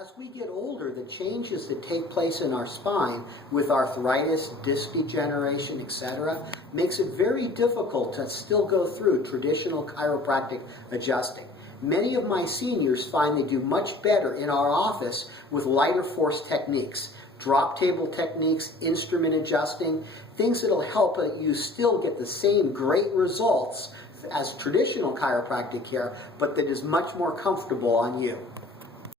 As we get older, the changes that take place in our spine with arthritis, disc degeneration, etc., makes it very difficult to still go through traditional chiropractic adjusting. Many of my seniors find they do much better in our office with lighter force techniques, drop table techniques, instrument adjusting, things that will help you still get the same great results as traditional chiropractic care, but that is much more comfortable on you.